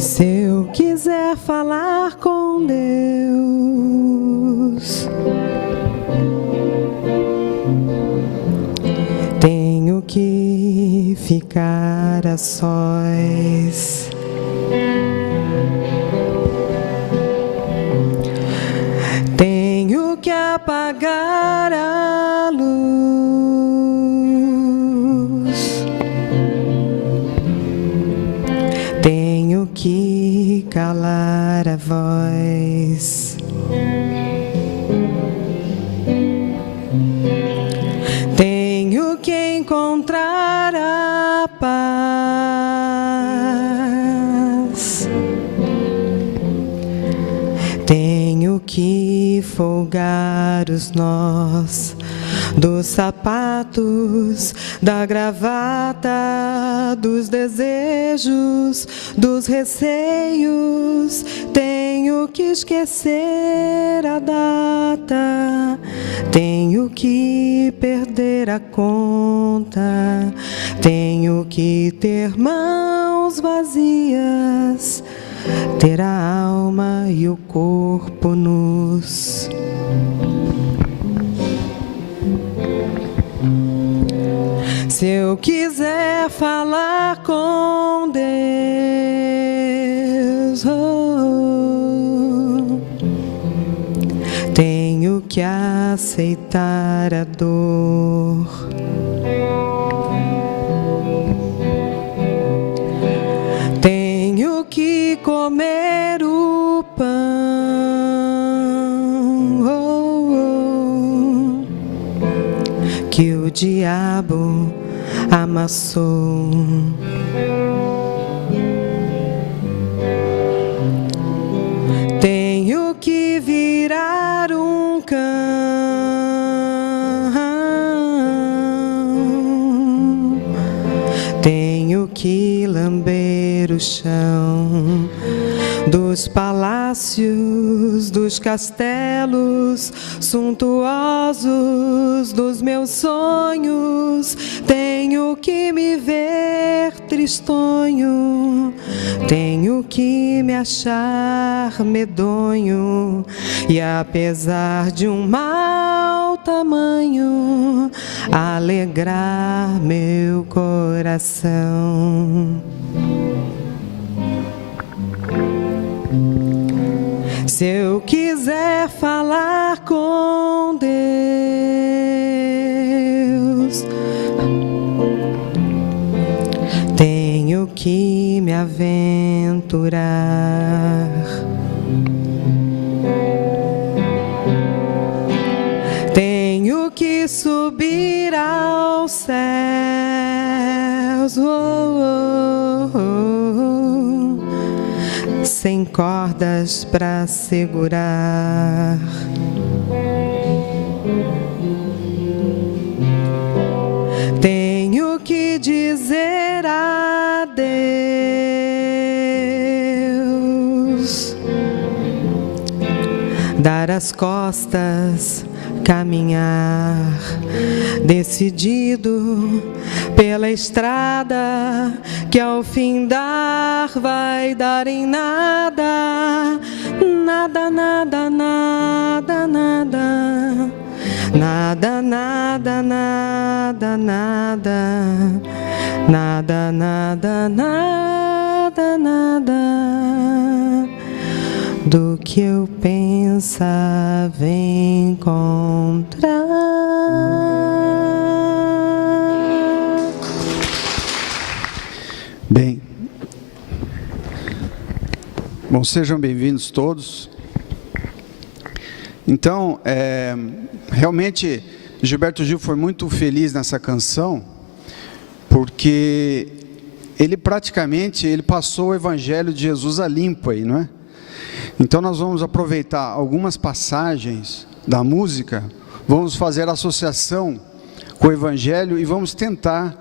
Se eu quiser falar com Deus, tenho que ficar a sós. Tenho que apagar a luz. Tenho que calar a voz. Tenho que encontrar a paz. Tenho que folgar os nós dos sapatos, da gravata, dos desejos, dos receios. Tenho que esquecer a data, tenho que perder a conta, tenho que ter mãos vazias, ter a alma e o corpo nus. Se eu quiser falar com Deus, tenho que aceitar a dor. Tenho que comer o pão que o diabo amassou. Tenho que virar um cão. Tenho que lamber o chão dos palácios, dos castelos suntuosos dos meus sonhos. Tenho que me ver tristonho, tenho que me achar medonho, e apesar de um mau tamanho, alegrar meu coração. Se eu quiser falar com Deus, tenho que me aventurar. Tenho que subir aos céus, sem cordas para segurar. Tenho que dizer adeus, dar as costas, caminhar decidido pela estrada que ao findar vai dar em nada, nada, nada, nada, nada, nada, nada, nada, nada, nada, nada, nada do que eu pensava encontrar. Bem, bom, sejam bem-vindos todos. Então, realmente, Gilberto Gil foi muito feliz nessa canção, porque ele passou o Evangelho de Jesus a limpo aí, não é? Então nós vamos aproveitar algumas passagens da música, vamos fazer associação com o Evangelho e vamos tentar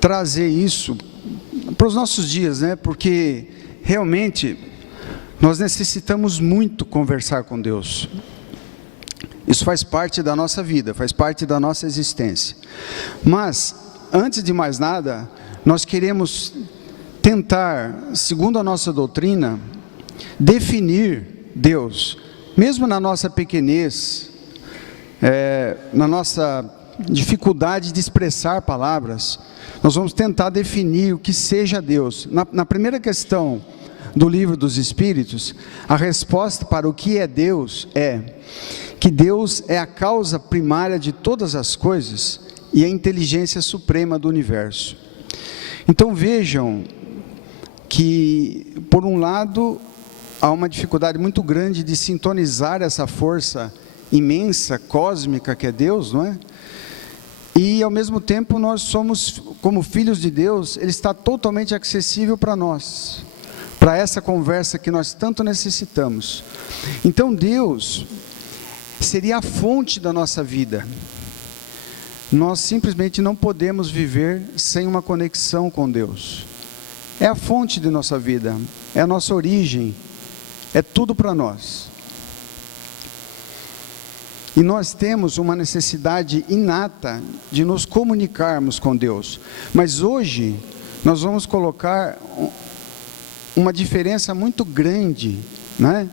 trazer isso para os nossos dias, né? Porque realmente nós necessitamos muito conversar com Deus. Isso faz parte da nossa vida, faz parte da nossa existência. Mas, antes de mais nada, nós queremos tentar, segundo a nossa doutrina, definir Deus, mesmo na nossa pequenez, na nossa dificuldade de expressar palavras, nós vamos tentar definir o que seja Deus. Na primeira questão do Livro dos Espíritos, a resposta para o que é Deus é que Deus é a causa primária de todas as coisas e a inteligência suprema do universo. Então vejam que, por um lado, há uma dificuldade muito grande de sintonizar essa força imensa, cósmica que é Deus, não é? E ao mesmo tempo nós somos, como filhos de Deus, Ele está totalmente acessível para nós, para essa conversa que nós tanto necessitamos. Então Deus seria a fonte da nossa vida. Nós simplesmente não podemos viver sem uma conexão com Deus. É a fonte de nossa vida, é a nossa origem, é tudo para nós. E nós temos uma necessidade inata de nos comunicarmos com Deus. Mas hoje nós vamos colocar uma diferença muito grande, né?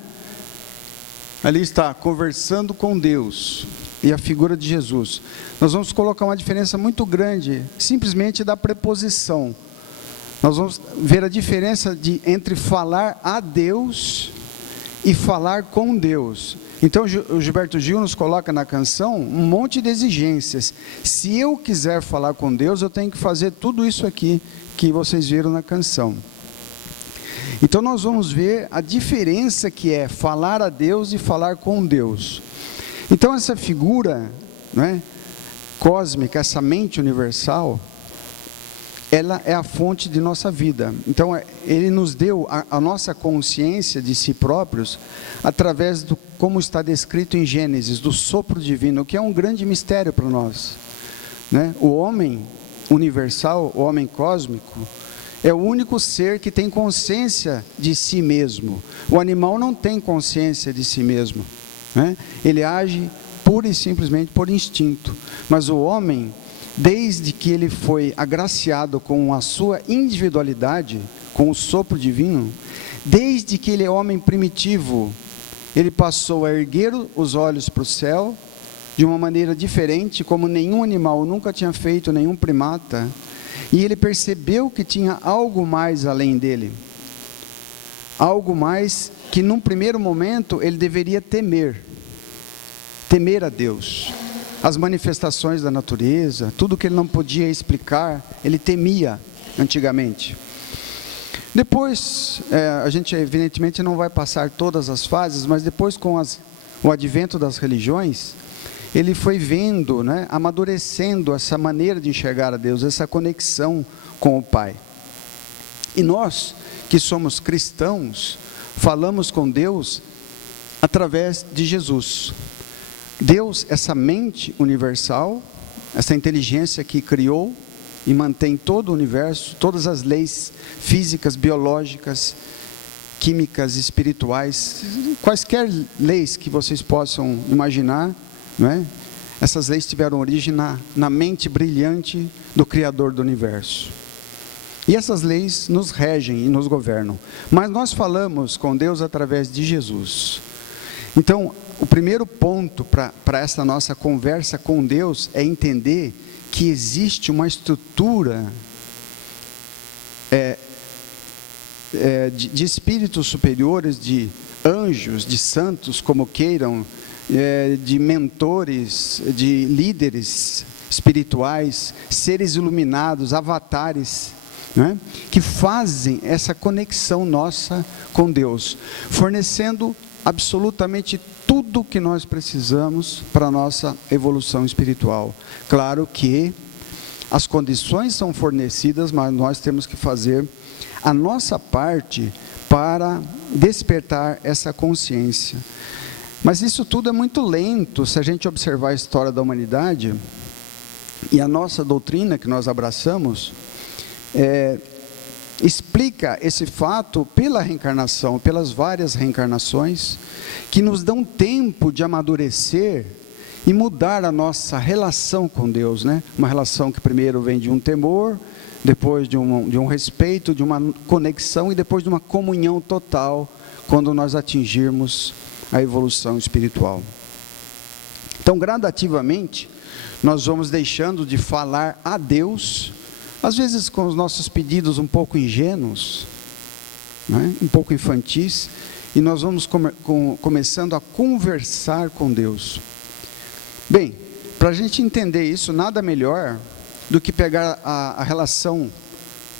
Ali está, conversando com Deus, e a figura de Jesus. Nós vamos colocar uma diferença muito grande, simplesmente da preposição. Nós vamos ver a diferença entre falar a Deus e falar com Deus. Então o Gilberto Gil nos coloca na canção um monte de exigências. Se eu quiser falar com Deus, eu tenho que fazer tudo isso aqui que vocês viram na canção. Então nós vamos ver a diferença que é falar a Deus e falar com Deus. Então essa figura, né, cósmica, essa mente universal, ela é a fonte de nossa vida. Então Ele nos deu a nossa consciência de si próprios através do, como está descrito em Gênesis, do sopro divino, que é um grande mistério para nós, né? O homem universal, o homem cósmico, é o único ser que tem consciência de si mesmo. O animal não tem consciência de si mesmo, né? Ele age pura e simplesmente por instinto. Mas o homem, desde que ele foi agraciado com a sua individualidade, com o sopro divino, desde que ele é homem primitivo, ele passou a erguer os olhos para o céu, de uma maneira diferente, como nenhum animal nunca tinha feito, nenhum primata, e ele percebeu que tinha algo mais além dele, algo mais que num primeiro momento ele deveria temer a Deus. As manifestações da natureza, tudo que ele não podia explicar, ele temia antigamente. Depois, a gente evidentemente não vai passar todas as fases, mas depois com o advento das religiões, ele foi vendo, né, amadurecendo essa maneira de enxergar a Deus, essa conexão com o Pai. E nós, que somos cristãos, falamos com Deus através de Jesus. Deus, essa mente universal, essa inteligência que criou e mantém todo o universo, todas as leis físicas, biológicas, químicas, espirituais, quaisquer leis que vocês possam imaginar, não é? Essas leis tiveram origem na mente brilhante do Criador do universo. E essas leis nos regem e nos governam. Mas nós falamos com Deus através de Jesus. Então, o primeiro ponto para essa nossa conversa com Deus é entender que existe uma estrutura de espíritos superiores, de anjos, de santos, como queiram, de mentores, de líderes espirituais, seres iluminados, avatares, né, que fazem essa conexão nossa com Deus, fornecendo absolutamente tudo que nós precisamos para a nossa evolução espiritual. Claro que as condições são fornecidas, mas nós temos que fazer a nossa parte para despertar essa consciência. Mas isso tudo é muito lento, se a gente observar a história da humanidade, e a nossa doutrina que nós abraçamos, explica esse fato pela reencarnação, pelas várias reencarnações, que nos dão tempo de amadurecer e mudar a nossa relação com Deus, né? Uma relação que primeiro vem de um temor, depois de um respeito, de uma conexão e depois de uma comunhão total, quando nós atingirmos a evolução espiritual. Então, gradativamente, nós vamos deixando de falar a Deus, às vezes com os nossos pedidos um pouco ingênuos, né? Um pouco infantis, e nós vamos começando a conversar com Deus. Bem, para a gente entender isso, nada melhor do que pegar a relação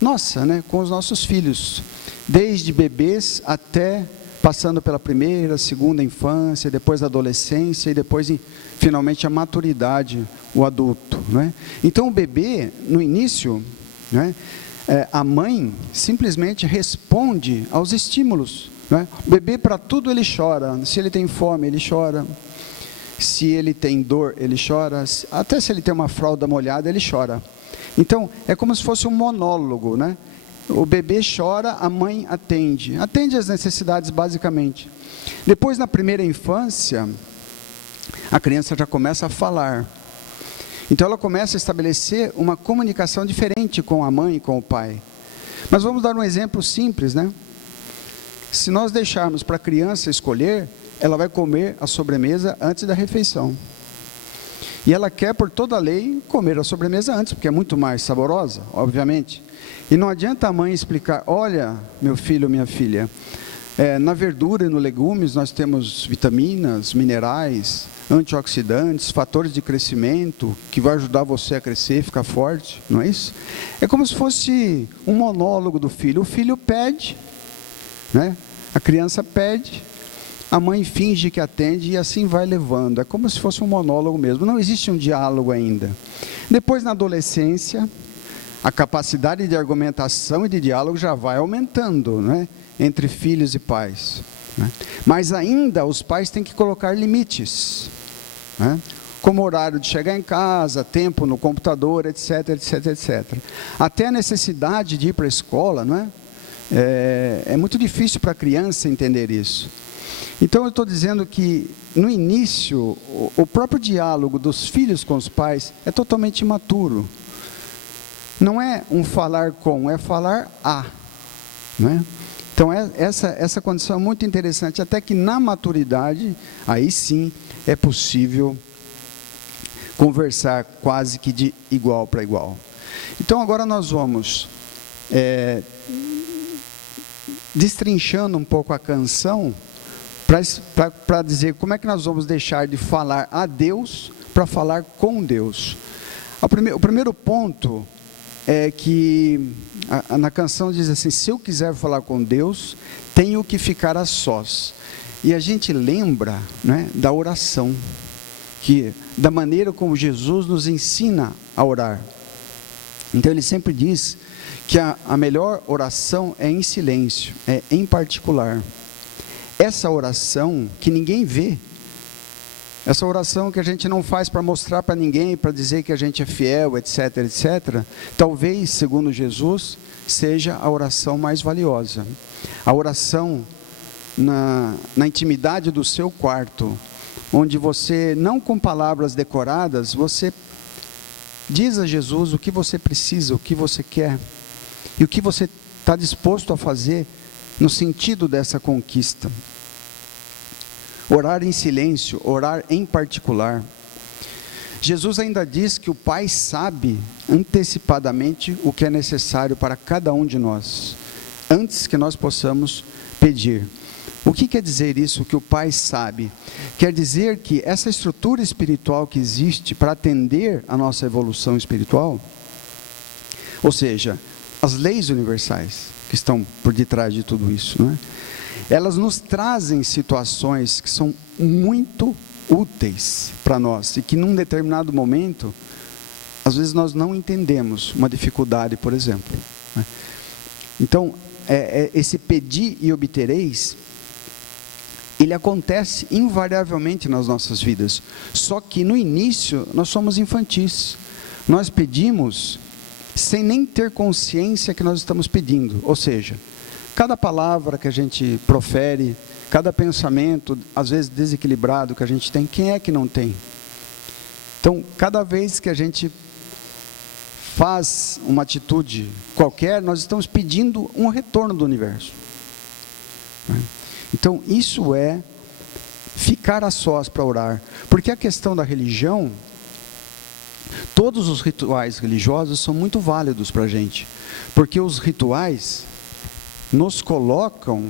nossa, né, com os nossos filhos, desde bebês até passando pela primeira, segunda infância, depois a adolescência e depois finalmente a maturidade, o adulto, né? Então o bebê, no início, né, a mãe simplesmente responde aos estímulos, né? O bebê, para tudo ele chora. Se ele tem fome, ele chora. Se ele tem dor, ele chora. Até se ele tem uma fralda molhada, ele chora. Então, é como se fosse um monólogo, né? O bebê chora, a mãe atende as necessidades basicamente. Depois, na primeira infância, a criança já começa a falar. Então ela começa a estabelecer uma comunicação diferente com a mãe e com o pai. Mas vamos dar um exemplo simples, né? Se nós deixarmos para a criança escolher, ela vai comer a sobremesa antes da refeição. E ela quer, por toda a lei, comer a sobremesa antes, porque é muito mais saborosa, obviamente. E não adianta a mãe explicar: olha, meu filho, minha filha, na verdura e no legumes nós temos vitaminas, minerais, antioxidantes, fatores de crescimento, que vai ajudar você a crescer, ficar forte, não é isso? É como se fosse um monólogo do filho. O filho pede, né? A criança pede, a mãe finge que atende e assim vai levando. É como se fosse um monólogo mesmo, não existe um diálogo ainda. Depois, na adolescência, a capacidade de argumentação e de diálogo já vai aumentando, né? Entre filhos e pais, né? Mas ainda os pais têm que colocar limites, né? Como horário de chegar em casa, tempo no computador, etc, etc, etc. Até a necessidade de ir para a escola, não é? É muito difícil para a criança entender isso. Então eu estou dizendo que no início o próprio diálogo dos filhos com os pais é totalmente imaturo. Não é um falar com, é falar a, né? Então essa condição é muito interessante, até que na maturidade, aí sim é possível conversar quase que de igual para igual. Então agora nós vamos destrinchando um pouco a canção, para dizer como é que nós vamos deixar de falar a Deus para falar com Deus. O primeiro ponto é que na canção diz assim: se eu quiser falar com Deus, tenho que ficar a sós. E a gente lembra, né, da oração, da maneira como Jesus nos ensina a orar. Então ele sempre diz que a melhor oração é em silêncio, é em particular. Essa oração que ninguém vê, essa oração que a gente não faz para mostrar para ninguém, para dizer que a gente é fiel, etc, etc, talvez, segundo Jesus, seja a oração mais valiosa. A oração na intimidade do seu quarto, onde você, não com palavras decoradas, você diz a Jesus o que você precisa, o que você quer, e o que você está disposto a fazer no sentido dessa conquista. Orar em silêncio, orar em particular. Jesus ainda diz que o Pai sabe antecipadamente o que é necessário para cada um de nós, antes que nós possamos pedir. O que quer dizer isso, que o Pai sabe? Quer dizer que essa estrutura espiritual que existe para atender a nossa evolução espiritual, ou seja, as leis universais que estão por detrás de tudo isso, não é? Elas nos trazem situações que são muito úteis para nós e que num determinado momento, às vezes nós não entendemos uma dificuldade, por exemplo, né? Então, esse pedir e obtereis, ele acontece invariavelmente nas nossas vidas, só que no início nós somos infantis, nós pedimos sem nem ter consciência que nós estamos pedindo, ou seja, cada palavra que a gente profere, cada pensamento, às vezes desequilibrado que a gente tem, quem é que não tem? Então, cada vez que a gente faz uma atitude qualquer, nós estamos pedindo um retorno do universo. Então, isso é ficar a sós para orar. Porque a questão da religião, todos os rituais religiosos são muito válidos para a gente. Porque os rituais nos colocam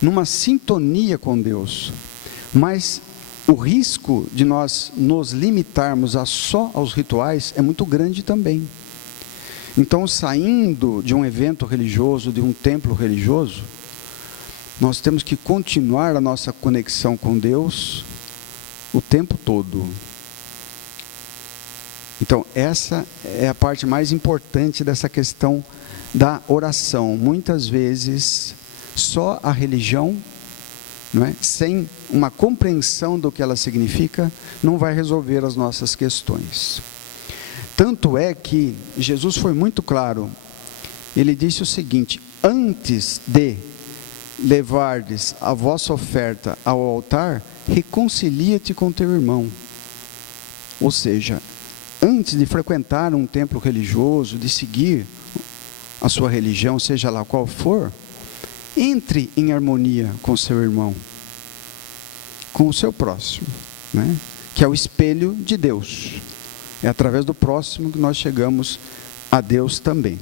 numa sintonia com Deus. Mas o risco de nós nos limitarmos só aos rituais é muito grande também. Então, saindo de um evento religioso, de um templo religioso, nós temos que continuar a nossa conexão com Deus o tempo todo. Então, essa é a parte mais importante dessa questão da oração. Muitas vezes, só a religião, não é? Sem uma compreensão do que ela significa, não vai resolver as nossas questões. Tanto é que Jesus foi muito claro. Ele disse o seguinte: antes de levardes a vossa oferta ao altar, reconcilia-te com teu irmão. Ou seja, antes de frequentar um templo religioso, de seguir a sua religião, seja lá qual for, entre em harmonia com seu irmão, com o seu próximo, né? Que é o espelho de Deus. É através do próximo que nós chegamos a Deus também.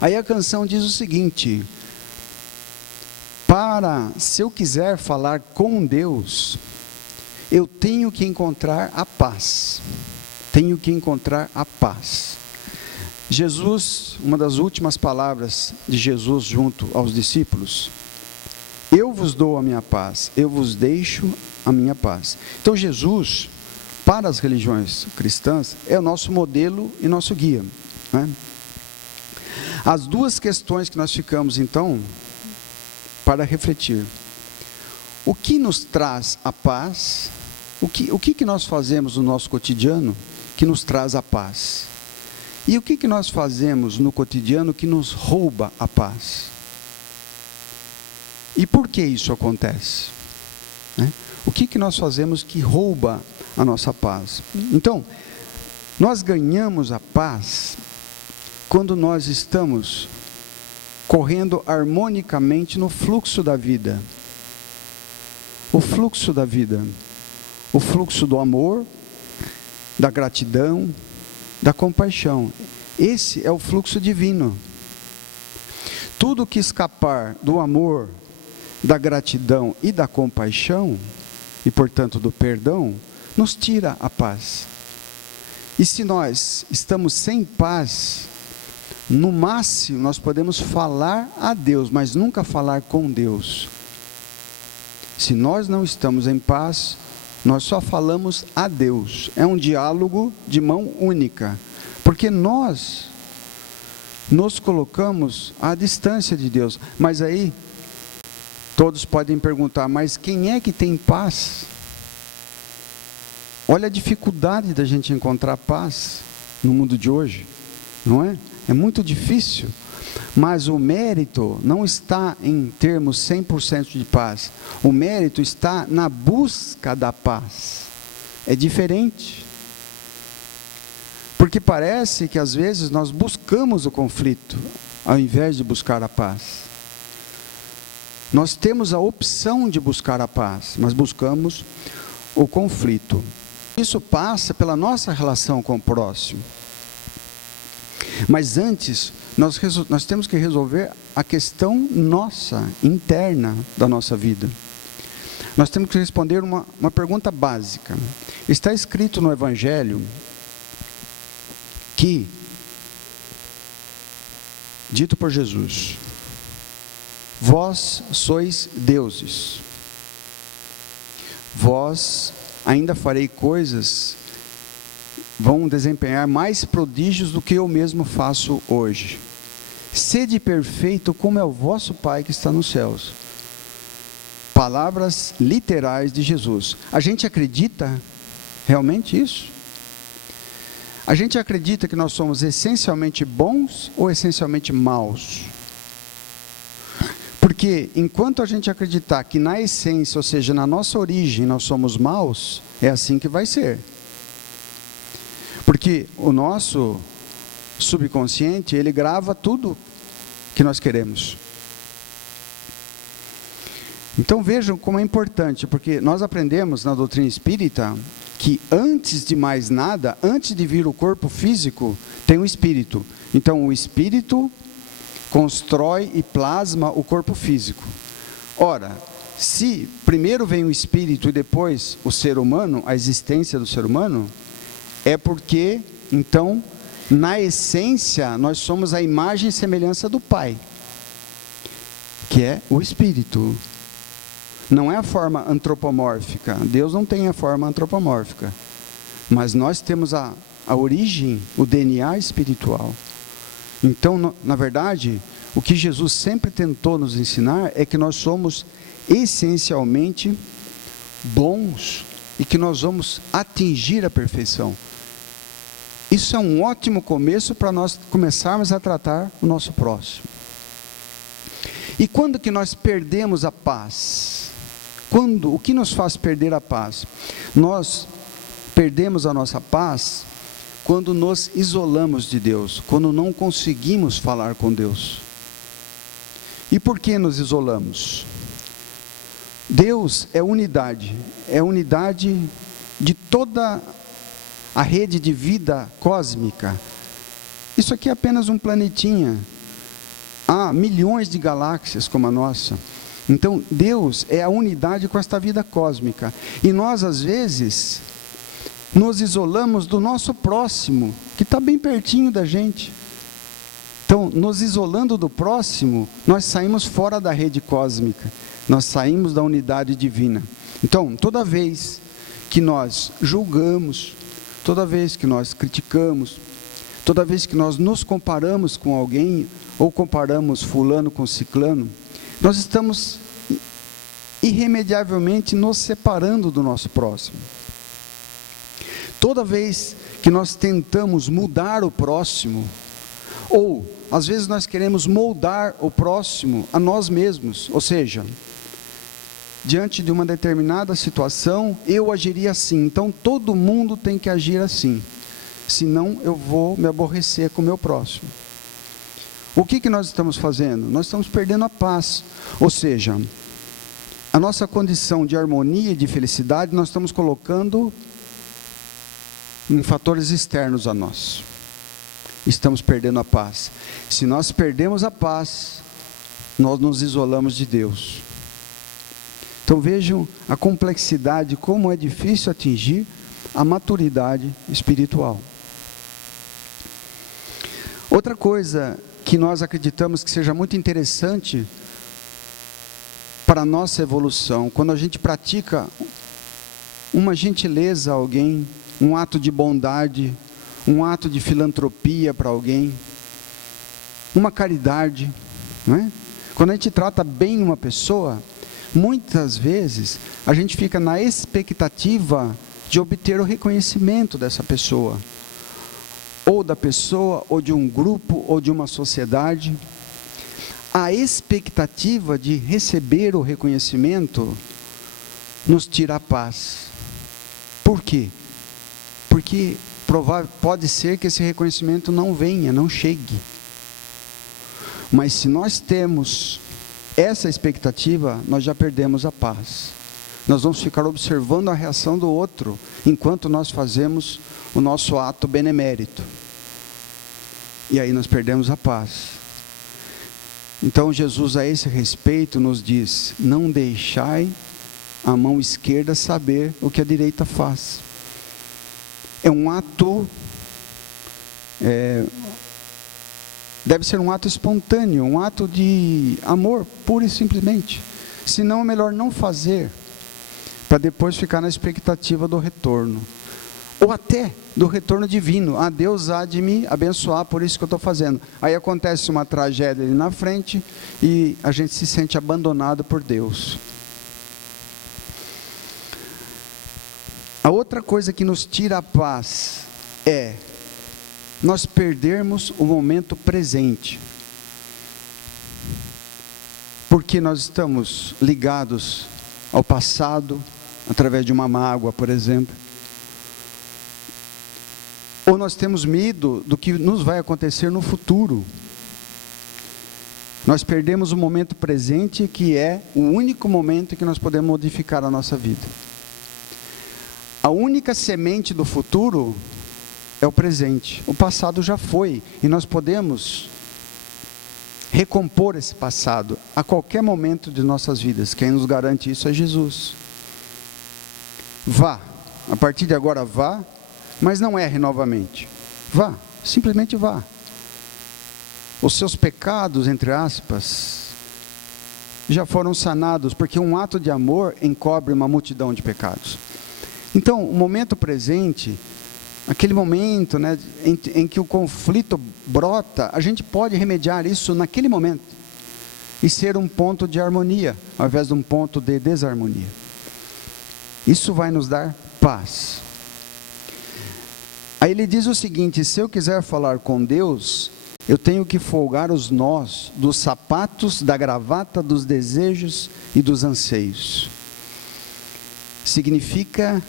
Aí a canção diz o seguinte: se eu quiser falar com Deus, eu tenho que encontrar a paz. Tenho que encontrar a paz. Jesus, uma das últimas palavras de Jesus junto aos discípulos: eu vos dou a minha paz, eu vos deixo a minha paz. Então Jesus, para as religiões cristãs, é o nosso modelo e nosso guia, né? As duas questões que nós ficamos então para refletir: o que nos traz a paz? O que nós fazemos no nosso cotidiano que nos traz a paz? E o que nós fazemos no cotidiano que nos rouba a paz? E por que isso acontece, né? O que nós fazemos que rouba a nossa paz? Então, nós ganhamos a paz quando nós estamos correndo harmonicamente no fluxo da vida. O fluxo da vida, o fluxo do amor, da gratidão, da compaixão. Esse é o fluxo divino. Tudo que escapar do amor, da gratidão e da compaixão, e portanto do perdão, nos tira a paz. E se nós estamos sem paz, no máximo nós podemos falar a Deus, mas nunca falar com Deus. Se nós não estamos em paz, nós só falamos a Deus. É um diálogo de mão única, porque nós nos colocamos à distância de Deus. Mas aí todos podem perguntar: mas quem é que tem paz? Olha a dificuldade da gente encontrar paz no mundo de hoje, não é? É muito difícil. Mas o mérito não está em termos 100% de paz. O mérito está na busca da paz. É diferente. Porque parece que às vezes nós buscamos o conflito, ao invés de buscar a paz. Nós temos a opção de buscar a paz, mas buscamos o conflito. Isso passa pela nossa relação com o próximo. Mas antes, nós temos que resolver a questão nossa, interna da nossa vida. Nós temos que responder uma pergunta básica. Está escrito no Evangelho que, dito por Jesus: vós sois deuses. Vós ainda farei coisas, vão desempenhar mais prodígios do que eu mesmo faço hoje. Sede perfeito como é o vosso Pai que está nos céus. Palavras literais de Jesus. A gente acredita realmente isso? A gente acredita que nós somos essencialmente bons ou essencialmente maus? Porque enquanto a gente acreditar que na essência, ou seja, na nossa origem, nós somos maus, é assim que vai ser. Porque o nosso subconsciente, ele grava tudo que nós queremos. Então vejam como é importante, porque nós aprendemos na doutrina espírita que antes de mais nada, antes de vir o corpo físico, tem o espírito. Então o espírito constrói e plasma o corpo físico. Ora, se primeiro vem o espírito e depois o ser humano, a existência do ser humano, é porque, então, na essência, nós somos a imagem e semelhança do Pai, que é o espírito. Não é a forma antropomórfica. Deus não tem a forma antropomórfica. Mas nós temos a origem, o DNA espiritual. Então, na verdade, o que Jesus sempre tentou nos ensinar é que nós somos essencialmente bons e que nós vamos atingir a perfeição. Isso é um ótimo começo para nós começarmos a tratar o nosso próximo. E quando que nós perdemos a paz? O que nos faz perder a paz? Nós perdemos a nossa paz quando nos isolamos de Deus, quando não conseguimos falar com Deus. E por que nos isolamos? Deus é unidade de toda a rede de vida cósmica. Isso aqui é apenas um planetinha. Há milhões de galáxias como a nossa. Então, Deus é a unidade com esta vida cósmica. E nós, às vezes, nos isolamos do nosso próximo, que está bem pertinho da gente. Então, nos isolando do próximo, nós saímos fora da rede cósmica. Nós saímos da unidade divina. Então, toda vez que nós julgamos, toda vez que nós criticamos, toda vez que nós nos comparamos com alguém, ou comparamos fulano com ciclano, nós estamos irremediavelmente nos separando do nosso próximo. Toda vez que nós tentamos mudar o próximo, ou às vezes nós queremos moldar o próximo a nós mesmos, ou seja, diante de uma determinada situação, eu agiria assim, então todo mundo tem que agir assim, senão eu vou me aborrecer com o meu próximo. O que nós estamos fazendo? Nós estamos perdendo a paz, ou seja, a nossa condição de harmonia e de felicidade, nós estamos colocando em fatores externos a nós. Estamos perdendo a paz. Se nós perdemos a paz, nós nos isolamos de Deus. Então vejam a complexidade, como é difícil atingir a maturidade espiritual. Outra coisa que nós acreditamos que seja muito interessante para a nossa evolução, quando a gente pratica uma gentileza a alguém, um ato de bondade, um ato de filantropia para alguém, uma caridade, não é? Quando a gente trata bem uma pessoa, muitas vezes a gente fica na expectativa de obter o reconhecimento dessa pessoa, ou da pessoa, ou de um grupo, ou de uma sociedade. A expectativa de receber o reconhecimento nos tira a paz. Por quê? Porque pode ser que esse reconhecimento não venha, não chegue. Mas se nós temos essa expectativa, nós já perdemos a paz. Nós vamos ficar observando a reação do outro, enquanto nós fazemos o nosso ato benemérito. E aí nós perdemos a paz. Então Jesus, a esse respeito, nos diz: não deixai a mão esquerda saber o que a direita faz. É um ato, deve ser um ato espontâneo, um ato de amor, pura e simplesmente. Senão é melhor não fazer, para depois ficar na expectativa do retorno. Ou até do retorno divino. Deus há de me abençoar, por isso que eu estou fazendo. Aí acontece uma tragédia ali na frente e a gente se sente abandonado por Deus. A outra coisa que nos tira a paz é nós perdermos o momento presente. Porque nós estamos ligados ao passado, através de uma mágoa, por exemplo. ou nós temos medo do que nos vai acontecer no futuro. Nós perdemos o momento presente, que é o único momento em que nós podemos modificar a nossa vida. A única semente do futuro é o presente. O passado já foi, e nós podemos recompor esse passado a qualquer momento de nossas vidas. Quem nos garante isso é Jesus. Vá, a partir de agora vá, mas não erre novamente. Vá, simplesmente vá. Os seus pecados, entre aspas, já foram sanados, porque um ato de amor encobre uma multidão de pecados. Então, o momento presente, aquele momento, né, em que o conflito brota, a gente pode remediar isso naquele momento e ser um ponto de harmonia, ao invés de um ponto de desarmonia. Isso vai nos dar paz. Aí ele diz o seguinte: se eu quiser falar com Deus, eu tenho que folgar os nós dos sapatos, da gravata, dos desejos e dos anseios. Significa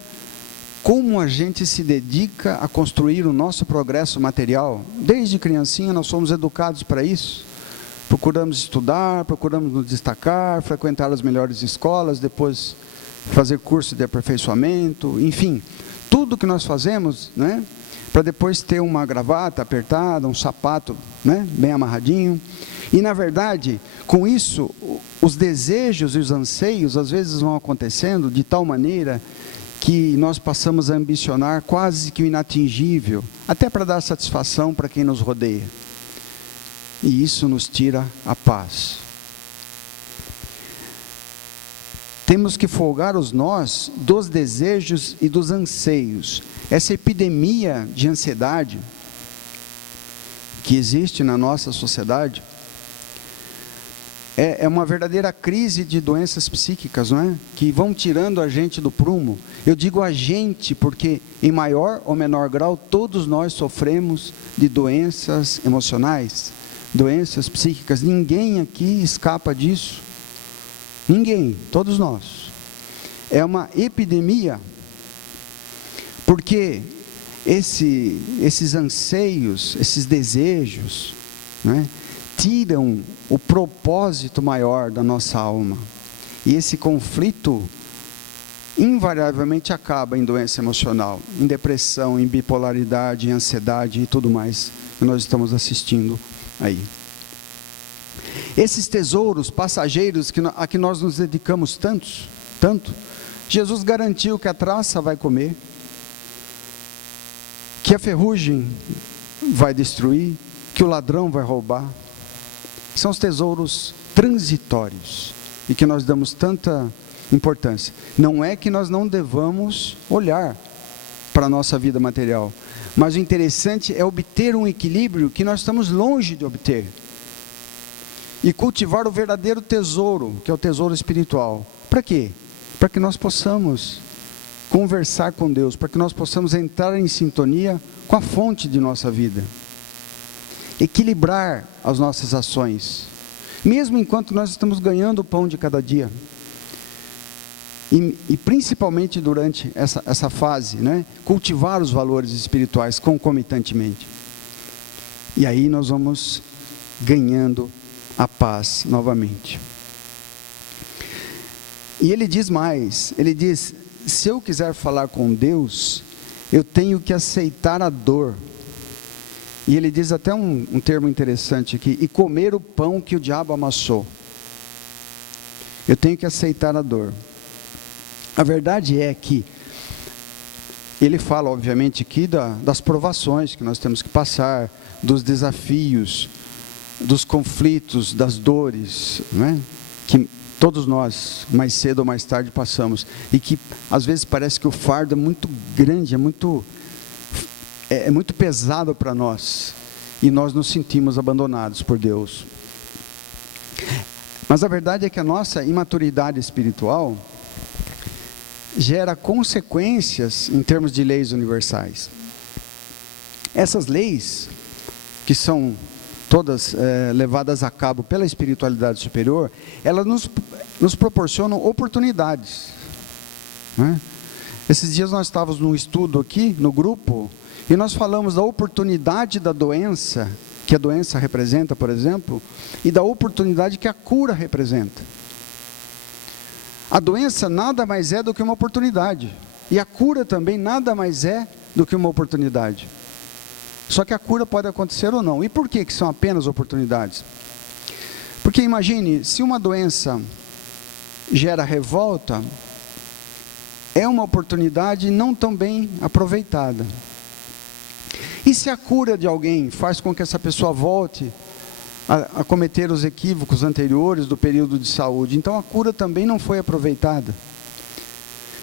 como a gente se dedica a construir o nosso progresso material. Desde criancinha nós somos educados para isso. Procuramos estudar, procuramos nos destacar, frequentar as melhores escolas, depois fazer curso de aperfeiçoamento, enfim, tudo que nós fazemos, né, para depois ter uma gravata apertada, um sapato, né, bem amarradinho. E na verdade, com isso, os desejos e os anseios às vezes vão acontecendo de tal maneira que nós passamos a ambicionar quase que o inatingível, até para dar satisfação para quem nos rodeia. E isso nos tira a paz. Temos que folgar os nós dos desejos e dos anseios. Essa epidemia de ansiedade que existe na nossa sociedade é uma verdadeira crise de doenças psíquicas, não é? Que vão tirando a gente do prumo. Eu digo a gente porque em maior ou menor grau todos nós sofremos de doenças emocionais, doenças psíquicas. Ninguém aqui escapa disso. Ninguém, todos nós. É uma epidemia, porque esses anseios, esses desejos, né, tiram o propósito maior da nossa alma. E esse conflito invariavelmente acaba em doença emocional, em depressão, em bipolaridade, em ansiedade e tudo mais que nós estamos assistindo aí. Esses tesouros passageiros a que nós nos dedicamos tanto, Jesus garantiu que a traça vai comer, que a ferrugem vai destruir, que o ladrão vai roubar. São os tesouros transitórios e que nós damos tanta importância. Não é que nós não devamos olhar para a nossa vida material, mas o interessante é obter um equilíbrio que nós estamos longe de obter. E cultivar o verdadeiro tesouro, que é o tesouro espiritual. Para quê? Para que nós possamos conversar com Deus, para que nós possamos entrar em sintonia com a fonte de nossa vida. Equilibrar as nossas ações, mesmo enquanto nós estamos ganhando o pão de cada dia. E principalmente durante essa fase, né? Cultivar os valores espirituais concomitantemente. E aí nós vamos ganhando a paz novamente. E ele diz mais, ele diz: se eu quiser falar com Deus, eu tenho que aceitar a dor. E ele diz até um termo interessante aqui: e comer o pão que o diabo amassou. Eu tenho que aceitar a dor. A verdade é que ele fala obviamente aqui das provações que nós temos que passar, dos desafios, dos conflitos, das dores, né? Que todos nós, mais cedo ou mais tarde, passamos. E que às vezes parece que o fardo é muito grande, é muito pesado para nós. E nós nos sentimos abandonados por Deus. Mas a verdade é que a nossa imaturidade espiritual gera consequências em termos de leis universais. Essas leis, que são todas levadas a cabo pela espiritualidade superior, elas nos proporcionam oportunidades, né? Esses dias nós estávamos num estudo aqui, no grupo, E nós falamos da oportunidade da doença, que a doença representa, por exemplo, e da oportunidade que a cura representa. A doença nada mais é do que uma oportunidade, e a cura também nada mais é do que uma oportunidade. Só que a cura pode acontecer ou não. E por que são apenas oportunidades? Porque imagine, se uma doença gera revolta, é uma oportunidade não tão bem aproveitada. E se a cura de alguém faz com que essa pessoa volte a cometer os equívocos anteriores do período de saúde, então a cura também não foi aproveitada.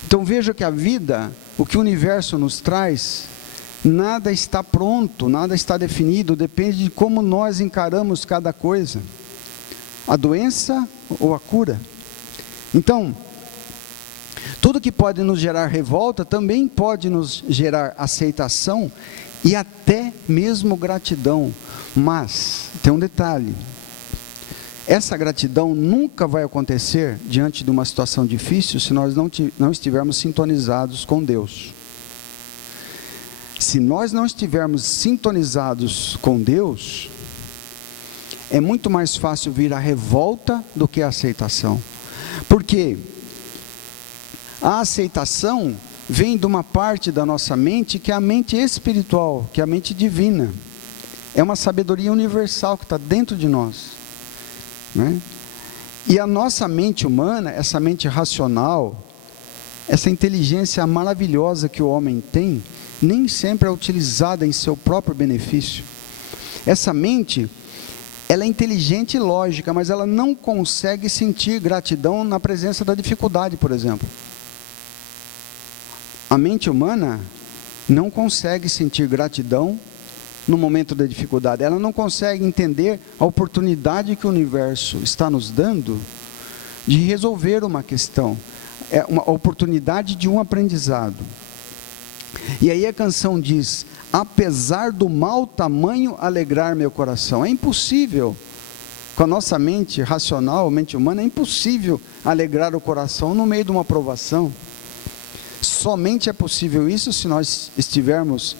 Então veja que a vida, o que o universo nos traz, nada está pronto, nada está definido, depende de como nós encaramos cada coisa, a doença ou a cura. Então, tudo que pode nos gerar revolta, também pode nos gerar aceitação e até mesmo gratidão. Mas, tem um detalhe, essa gratidão nunca vai acontecer diante de uma situação difícil se nós não estivermos sintonizados com Deus. Se nós não estivermos sintonizados com Deus, é muito mais fácil vir a revolta do que a aceitação. Porque a aceitação vem de uma parte da nossa mente que é a mente espiritual, que é a mente divina. É uma sabedoria universal que está dentro de nós, né? E a nossa mente humana, essa mente racional, essa inteligência maravilhosa que o homem tem, nem sempre é utilizada em seu próprio benefício. Essa mente, ela é inteligente e lógica, mas ela não consegue sentir gratidão na presença da dificuldade, por exemplo. A mente humana não consegue sentir gratidão no momento da dificuldade. Ela não consegue entender a oportunidade que o universo está nos dando de resolver uma questão. É uma oportunidade de um aprendizado. E aí a canção diz: apesar do mau tamanho alegrar meu coração. É impossível, com a nossa mente racional, mente humana, é impossível alegrar o coração no meio de uma provação. Somente é possível isso se nós estivermos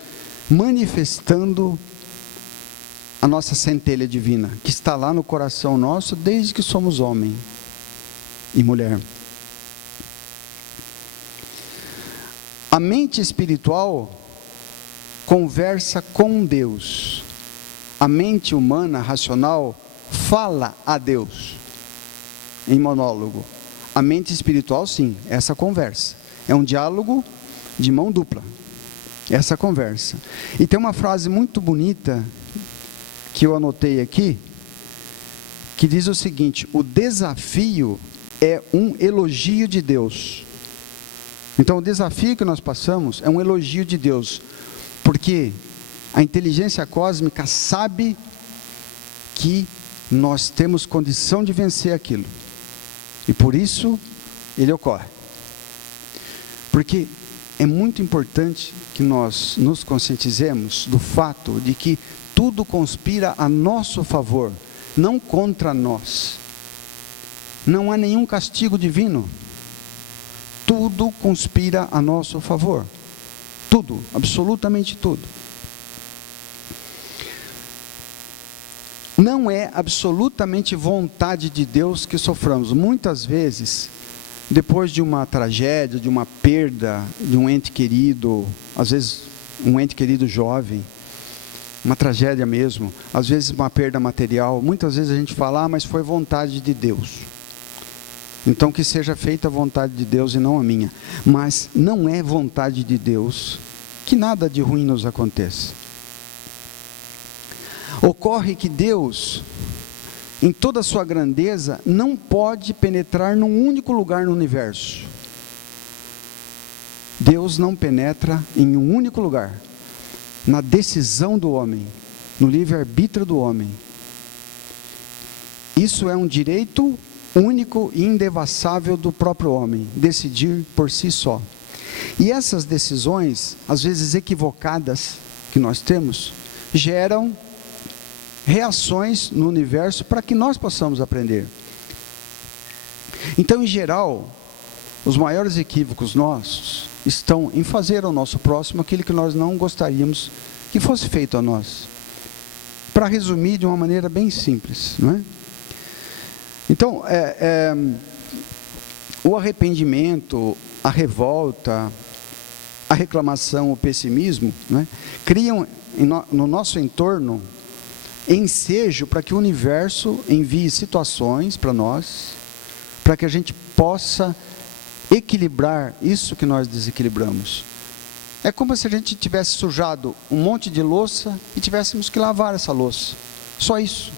manifestando a nossa centelha divina, que está lá no coração nosso desde que somos homem e mulher. A mente espiritual conversa com Deus. A mente humana, racional, fala a Deus em monólogo. A mente espiritual, sim, essa conversa. É um diálogo de mão dupla, essa conversa. E tem uma frase muito bonita, que eu anotei aqui, que diz o seguinte: o desafio é um elogio de Deus. Então o desafio que nós passamos é um elogio de Deus, porque a inteligência cósmica sabe que nós temos condição de vencer aquilo, e por isso ele ocorre. Porque é muito importante que nós nos conscientizemos do fato de que tudo conspira a nosso favor, não contra nós. Não há nenhum castigo divino. Tudo conspira a nosso favor. Tudo, absolutamente tudo. Não é absolutamente vontade de Deus que soframos. Muitas vezes, depois de uma tragédia, de uma perda de um ente querido, às vezes um ente querido jovem, uma tragédia mesmo, às vezes uma perda material, muitas vezes a gente fala: mas foi vontade de Deus. Então que seja feita a vontade de Deus e não a minha. Mas não é vontade de Deus que nada de ruim nos aconteça. Ocorre que Deus, em toda a sua grandeza, não pode penetrar num único lugar no universo. Deus não penetra em um único lugar, na decisão do homem, no livre-arbítrio do homem. Isso é um direito único e indevassável do próprio homem, decidir por si só. E essas decisões, às vezes equivocadas, que nós temos, geram reações no universo para que nós possamos aprender. Então, em geral, os maiores equívocos nossos estão em fazer ao nosso próximo aquilo que nós não gostaríamos que fosse feito a nós. Para resumir de uma maneira bem simples, não é? Então, o arrependimento, a revolta, a reclamação, o pessimismo, né, criam no nosso entorno ensejo para que o universo envie situações para nós, para que a gente possa equilibrar isso que nós desequilibramos. É como se a gente tivesse sujado um monte de louça e tivéssemos que lavar essa louça. Só isso.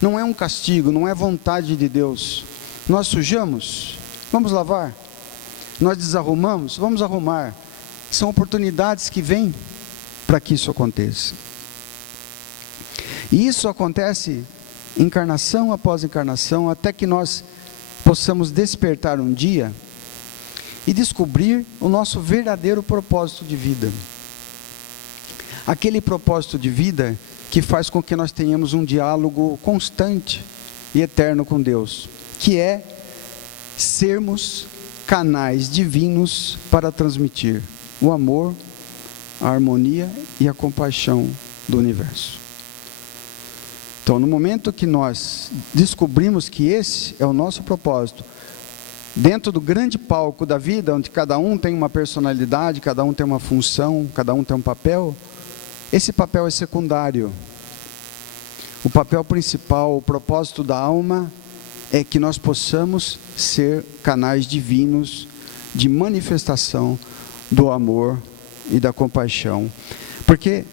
Não é um castigo, não é vontade de Deus. Nós sujamos, vamos lavar. Nós desarrumamos, vamos arrumar. São oportunidades que vêm para que isso aconteça. E isso acontece encarnação após encarnação, até que nós possamos despertar um dia e descobrir o nosso verdadeiro propósito de vida. Aquele propósito de vida que faz com que nós tenhamos um diálogo constante e eterno com Deus, que é sermos canais divinos para transmitir o amor, a harmonia e a compaixão do universo. Então, no momento que nós descobrimos que esse é o nosso propósito, dentro do grande palco da vida, onde cada um tem uma personalidade, cada um tem uma função, cada um tem um papel, esse papel é secundário. O papel principal, o propósito da alma, é que nós possamos ser canais divinos de manifestação do amor e da compaixão. Porque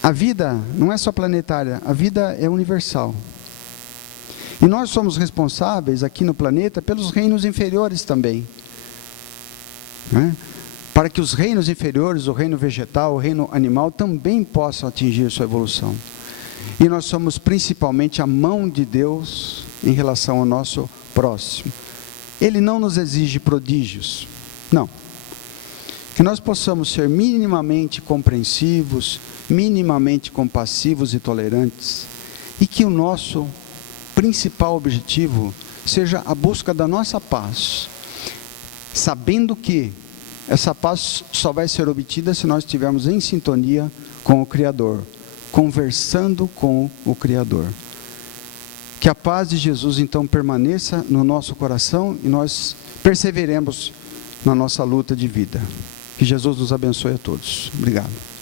a vida não é só planetária, a vida é universal. E nós somos responsáveis aqui no planeta pelos reinos inferiores também, né? Para que os reinos inferiores, o reino vegetal, o reino animal, também possam atingir sua evolução. E nós somos principalmente a mão de Deus em relação ao nosso próximo. Ele não nos exige prodígios, não. Que nós possamos ser minimamente compreensivos, minimamente compassivos e tolerantes, e que o nosso principal objetivo seja a busca da nossa paz, sabendo que essa paz só vai ser obtida se nós estivermos em sintonia com o Criador, conversando com o Criador. Que a paz de Jesus então permaneça no nosso coração e nós perseveremos na nossa luta de vida. Que Jesus nos abençoe a todos. Obrigado.